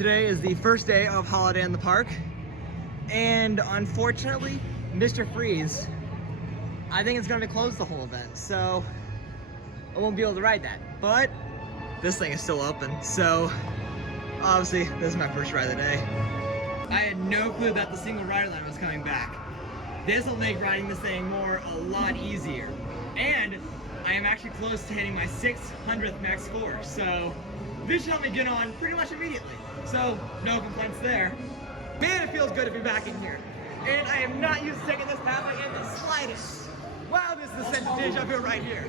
Today is the first day of Holiday in the Park, and unfortunately, Mr. Freeze, I think it's gonna be closed the whole event, so I won't be able to ride that. But this thing is still open, so obviously this is my first ride of the day. I had no clue that the single rider line was coming back. This will make riding this thing a lot easier, and I am actually close to hitting my 600th max score, so this should help me get on pretty much immediately. So, no complaints there. Man, it feels good to be back in here. And I am not used to taking this path like in the slightest. Wow, this is a sense of deja vu right here.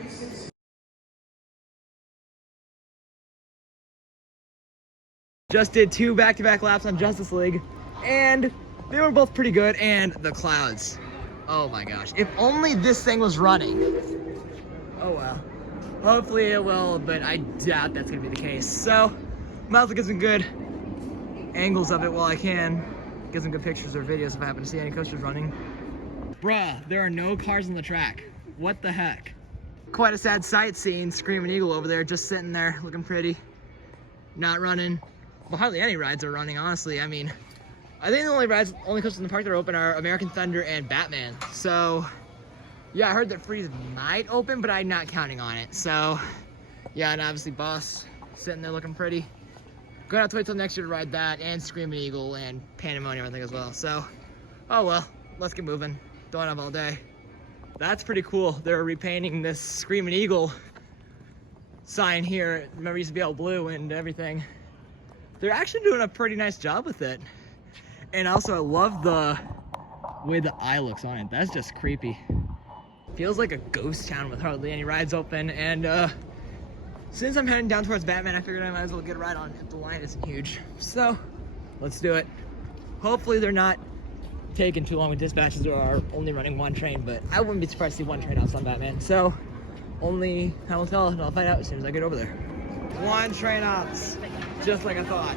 Just did 2 back-to-back laps on Justice League, and they were both pretty good, and the clouds. Oh my gosh, if only this thing was running. Oh well. Hopefully it will, but I doubt that's gonna be the case. So, might as well get some good angles of it while I can. Get some good pictures or videos if I happen to see any coasters running. Bruh, there are no cars on the track. What the heck? Quite a sad sight seeing Screaming Eagle over there, just sitting there, looking pretty. Not running. Well, hardly any rides are running, honestly. I mean, I think the only coasters in the park that are open are American Thunder and Batman. So, yeah, I heard that Freeze might open, but I'm not counting on it. So, yeah, and obviously Boss sitting there looking pretty. Gonna have to wait till next year to ride that, and Screaming Eagle, and Pandemonium, I think, as well. So, oh well, let's get moving. Don't have all day. That's pretty cool. They're repainting this Screaming Eagle sign here. Remember, it used to be all blue and everything. They're actually doing a pretty nice job with it. And also, I love the way the eye looks on it. That's just creepy. Feels like a ghost town with hardly any rides open, and since I'm heading down towards Batman, I figured I might as well get a ride on if the line isn't huge. So, let's do it. Hopefully they're not taking too long with dispatches or are only running 1 train, but I wouldn't be surprised to see 1 train outside on Batman. So, only time will tell, and I'll find out as soon as I get over there. 1 train ops, just like I thought.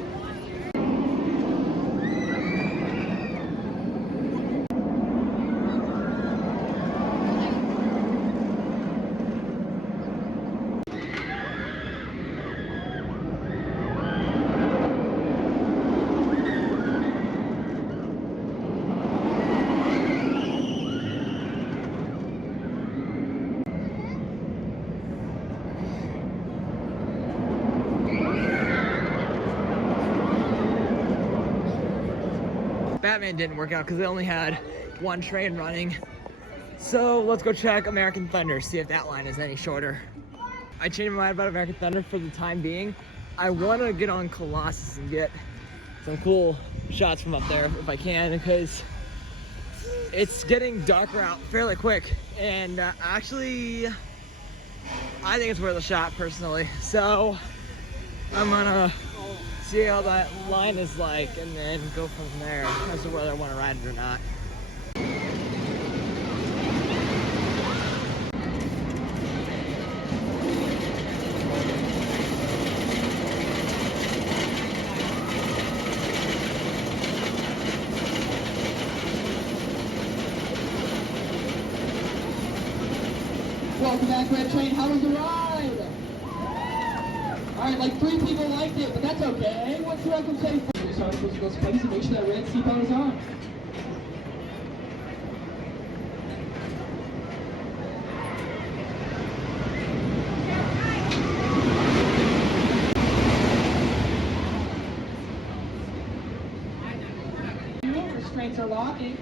Batman didn't work out because they only had 1 train running. So let's go check American Thunder, see if that line is any shorter. I changed my mind about American Thunder for the time being. I want to get on Colossus and get some cool shots from up there if I can, because it's getting darker out fairly quick. And actually, I think it's worth a shot personally. So I'm gonna see how that line is like, and then go from there as to whether I want to ride it or not. Welcome back, Red Train. How was the ride? Alright, like 3 people liked it, but that's okay. What's the welcome say? This article goes place and make sure that red seatbelt is on. Restraints are locking.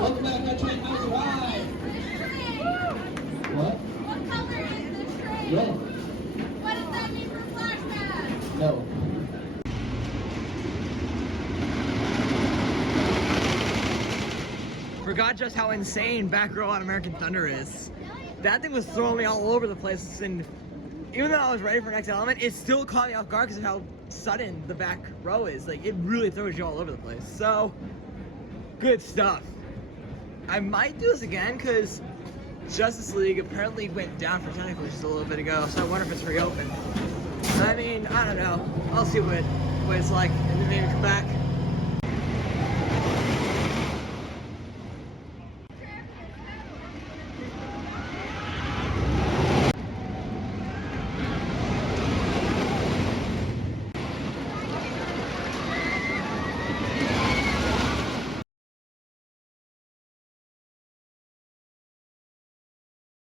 Welcome back, Red Train. How's the ride? What? What color is the train? Red. What does that mean for flashback? No. Forgot just how insane back row on American Thunder is. That thing was throwing me all over the place, and even though I was ready for next element, it still caught me off guard because of how sudden the back row is. Like, it really throws you all over the place. So, good stuff. I might do this again because Justice League apparently went down for technical just a little bit ago, so I wonder if it's reopened. I mean, I don't know. I'll see what it's like, and then maybe come back.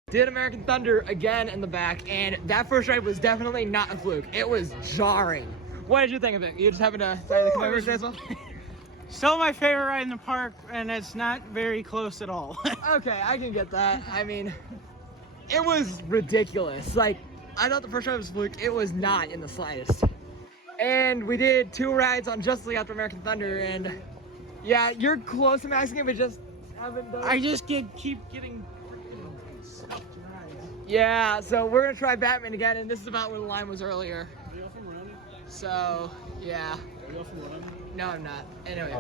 Did American Thunder again in the back, and that first ride was definitely not a fluke. It was jarring. What did you think of it? You just having to say the commemoration as well? Still my favorite ride in the park, and it's not very close at all. Okay, I can get that. I mean, it was ridiculous. Like, I thought the first ride was a fluke. It was not in the slightest. And we did 2 rides on Justice League after American Thunder, and yeah, you're close to maxing it, but just haven't done it. I just keep getting. Yeah, so we're gonna try Batman again, and this is about where the line was earlier. Are you off from running? So, yeah. Are you off from running? No, I'm not. Anyway,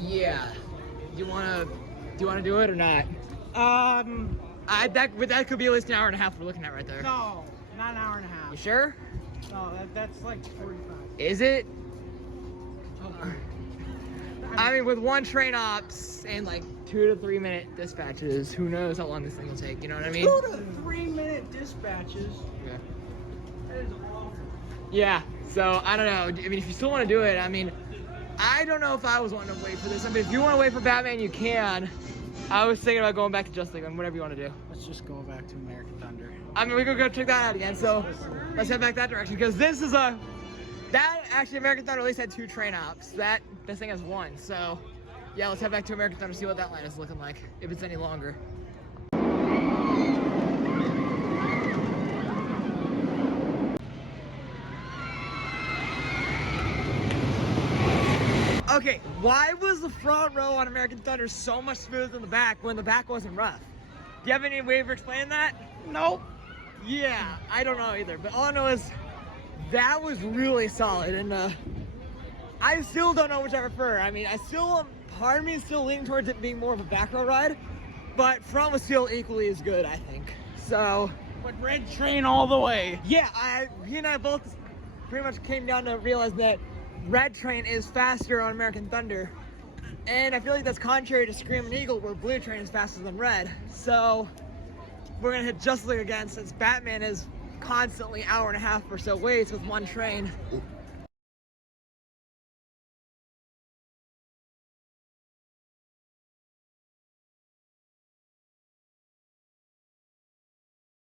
yeah. Do you wanna do it or not? That could be at least an hour and a half we're looking at right there. No, not an hour and a half. You sure? No, that's like 45. Is it? I mean, with 1 train ops and like 2 to 3 minute dispatches, who knows how long this thing will take, you know what I mean? 2 to 3 minute dispatches? Yeah. That is awful. Yeah, so I don't know. I mean, if you still want to do it, I mean, I don't know if I was wanting to wait for this. I mean, if you want to wait for Batman, you can. I was thinking about going back to Justice League and whatever you want to do. Let's just go back to American Thunder. I mean, we could go check that out again, so let's head back that direction, because this is that actually American Thunder at least had 2 train ops. This thing has 1, so yeah, let's head back to American Thunder, see what that line is looking like, if it's any longer. Okay, why was the front row on American Thunder so much smoother than the back when the back wasn't rough? Do you have any way of explaining that? Nope. Yeah, I don't know either, but all I know is that was really solid, and I still don't know which I prefer. I mean, part of me is still leaning towards it being more of a back row ride, but front was still equally as good, I think. So, But red train all the way. yeah, he and I both pretty much came down to realize that red train is faster on American Thunder, and I feel like that's contrary to Scream and Eagle, where blue train is faster than red. So we're gonna hit Justice League again, since Batman is constantly hour and a half or so waits with 1 train.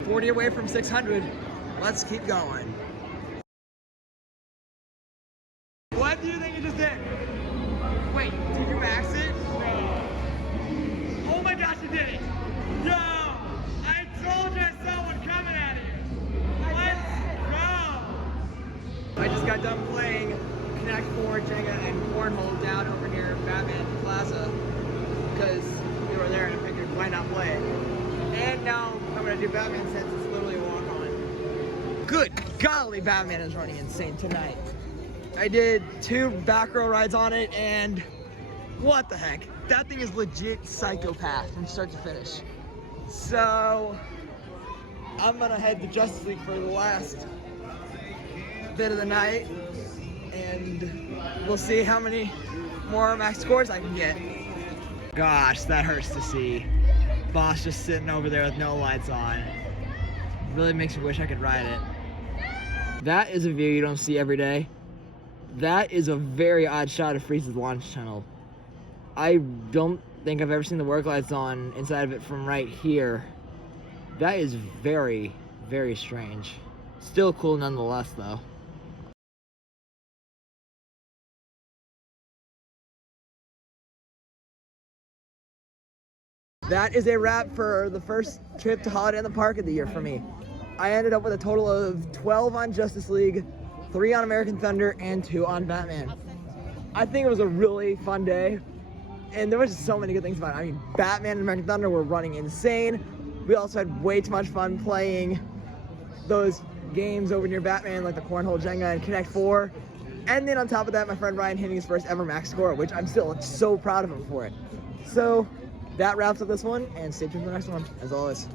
$40 away from 600. Let's keep going. What do you think you just did? Wait, did you max it? Oh my gosh, you did it! Yo! I told you I saw one coming at you! Let's go! I just got done playing Connect 4, Jenga, and Cornhole down over near Batman Plaza because we were there and I figured why not play it. And now I'm gonna do Batman since it's literally a walk-on. Good golly, Batman is running insane tonight. I did 2 back row rides on it, and what the heck? That thing is legit psychopath from start to finish. So I'm gonna head to Justice League for the last bit of the night, and we'll see how many more max scores I can get. Gosh, that hurts to see. Boss just sitting over there with no lights on. Really makes me wish I could ride it. That is a view you don't see every day. That is a very odd shot of Freeze's launch tunnel. I don't think I've ever seen the work lights on inside of it from right here. That is very, very strange. Still cool nonetheless, though. That is a wrap for the first trip to Holiday in the Park of the year for me. I ended up with a total of 12 on Justice League, 3 on American Thunder, and 2 on Batman. I think it was a really fun day, and there was just so many good things about it. I mean, Batman and American Thunder were running insane. We also had way too much fun playing those games over near Batman, like the Cornhole, Jenga, and Connect 4. And then on top of that, my friend Ryan hitting his first ever max score, which I'm still so proud of him for it. So that wraps up this one, and stay tuned for the next one, as always.